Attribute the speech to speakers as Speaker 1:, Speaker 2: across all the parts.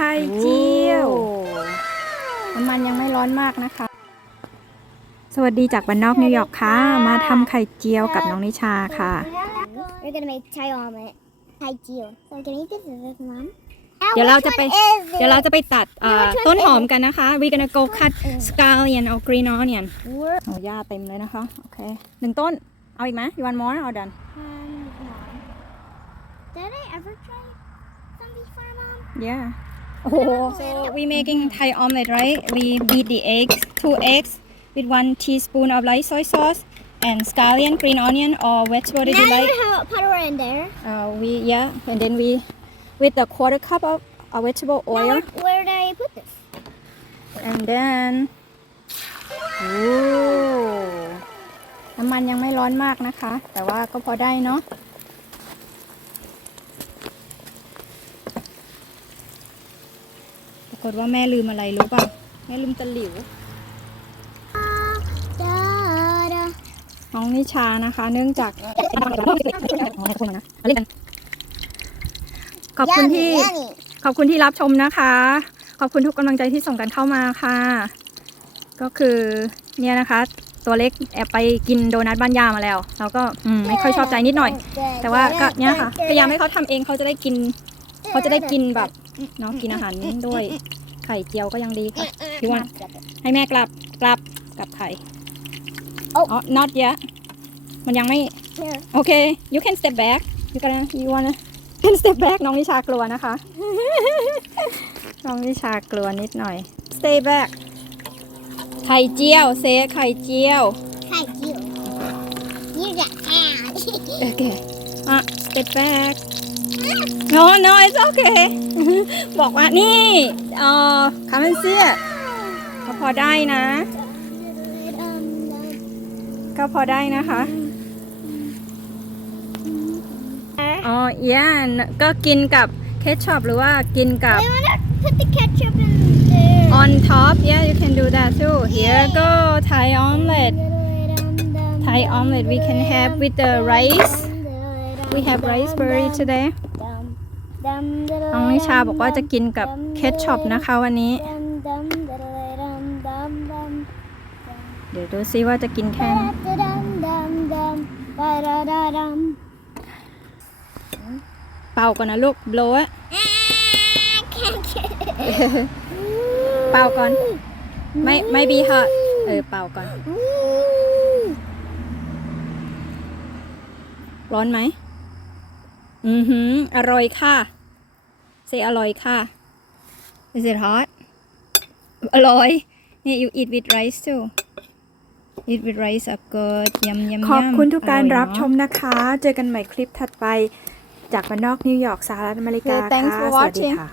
Speaker 1: ไข่เจียวน้ำมันยังไม่ร้อนมากนะคะ สวัสดีจากบ้านนอกนิวยอร์กค่ะ มาทำไข่เจียวกับน้องนิชาค่ะ
Speaker 2: We're gonna make Thai omelet. Thai geo. So can you get this, mom?
Speaker 1: เดี๋ยวเราจะไป เดี๋ยวเราจะไปตัดเอ่อต้นหอมกันนะคะ we gonna go cut scallion or green onion โอ้หญ้าเต็มเลยนะคะ โอเคหนึ่งต้น เอาอีกไหม you want more or done
Speaker 2: Um, mom. Did I ever try some before, mom?
Speaker 1: yeah oh so we making Thai omelet right we beat the eggs two eggs with one teaspoon of light soy sauce and scallion green onion or vegetable that
Speaker 2: now
Speaker 1: you like
Speaker 2: you have butter in there.
Speaker 1: uh, we yeah and then we with the quarter cup of uh, vegetable
Speaker 2: Now
Speaker 1: oil
Speaker 2: where, where did I put this?
Speaker 1: and then โอ้น้ำมันยังไม่ร้อนมากนะคะ แต่ว่าก็พอได้เนาะปรากฏว่าแม่ลืมอะไรรู้ป่ะ แม่ลืมตะหลิว
Speaker 2: Da, da.
Speaker 1: น้องนิชานะคะ เนื่องจากขอบคุณที่
Speaker 2: Yummy, yummy.
Speaker 1: ขอบคุณที่รับชมนะคะ ขอบคุณทุกกำลังใจที่ส่งกันเข้ามาค่ะ ก็คือเนี่ยนะคะ ตัวเล็กแอบไปกินโดนัทบ้านยามาแล้วเราก็อืมไม่ค่อยชอบใจนิดหน่อย แต่ว่าก็เนี่ยค่ะพยายามให้เขาทำเองเขาจะได้กิน เขาจะได้กินแบบ เนาะกินอาหารด้วยไข่เจียวก็ยังดีค่ะพี่วันให้แม่กลับกลับกลับไข่
Speaker 2: โอ้
Speaker 1: อ๋อ not yet มันยังไม่
Speaker 2: Here.
Speaker 1: โอเค you can step back you gonna you wanna can step back น้องนิชากลัวนะคะ น้องนิชากลัวนิดหน่อย stay back ไข่เจียวเซไข่เจียว
Speaker 2: Hi, you. You got hand.
Speaker 1: โอเคอะ step back no no it's okay บอกว่านี่เอ่อคาเมนเซียก็พอได้นะ ก็พอได้นะคะอ๋อ yeah ก็กินกับเคชัพหรือว่ากินกับ
Speaker 2: I wanna put the ketchup in there.
Speaker 1: on top yeah you can do that too here go Thai omelet Thai omelet we can have with the rice we have rice curry today น้องนิชาบอกว่าจะกินกับเคชัพนะคะวันนี้ เดี๋ยวดูซิว่าจะกินแค่ไหนเป่าก่อนนะลูก blow อะเป่าก่อน ไม่ไม่บีฮอตเออเป่าก่อน ร้อนไหม อือหือ อร่อยค่ะ เซอร่อยค่ะ is it hot อร่อยเนี่ย you eat with rice too eat with rice up good ยำยำ
Speaker 3: ขอบคุณทุกการ
Speaker 1: ออย
Speaker 3: รับ
Speaker 1: เนอะ
Speaker 3: ชมนะคะ เจอกันใหม่คลิปถัดไป จากบ้านนอกนิวยอร์กสหรัฐอเมริกา
Speaker 1: Okay, thanks
Speaker 3: ค่ะ
Speaker 1: for
Speaker 3: สวัสดี
Speaker 1: watching
Speaker 3: ค่ะ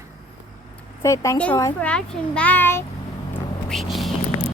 Speaker 1: say thanks for
Speaker 2: Thanks for watching. Bye.